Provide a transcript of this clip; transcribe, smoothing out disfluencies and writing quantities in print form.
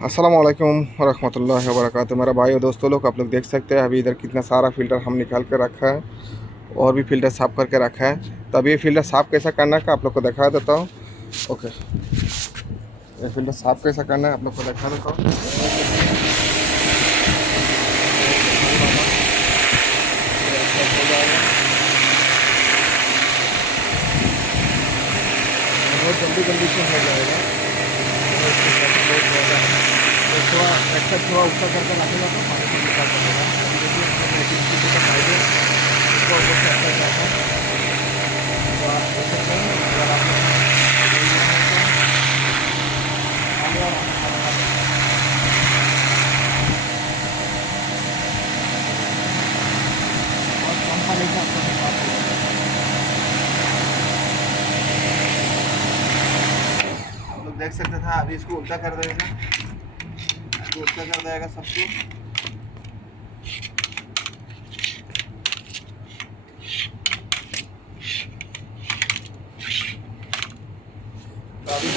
अस्सलाम वालेकुम रहमतुल्लाहि व बरकातुहू। मेरा भाई और दोस्तों लोग, आप लोग देख सकते हैं अभी इधर कितना सारा फ़िल्टर हम निकाल के रखा है और भी फ़िल्टर साफ़ करके रखा है। तो अभी ये फ़िल्टर साफ़ कैसा करना है आप लोग को दिखा देता हूँ। ओके, ये फ़िल्टर साफ़ कैसा करना है आप लोग को दिखा देता हूँ। बहुत जल्दी कंडीशन हो जाएगा। और इसके साथ बहुत ज़्यादा तो थोड़ा एक्स्ट्रा थोड़ा ऊपर करके रखेगा तो पानी को निकाल सकेगा। अभी देखिए इसमें मेकिंग की जो फायदे इसको ऊपर से अच्छा जाता है। तो आप देख सकते हैं अगर आप आगे और बहुत कम पानी से आपको साफ हो जाएगा। आप लोग देख सकते थे। अभी इसको उल्टा कर देगा, इसको उल्टा कर देगा सबको। तो अभी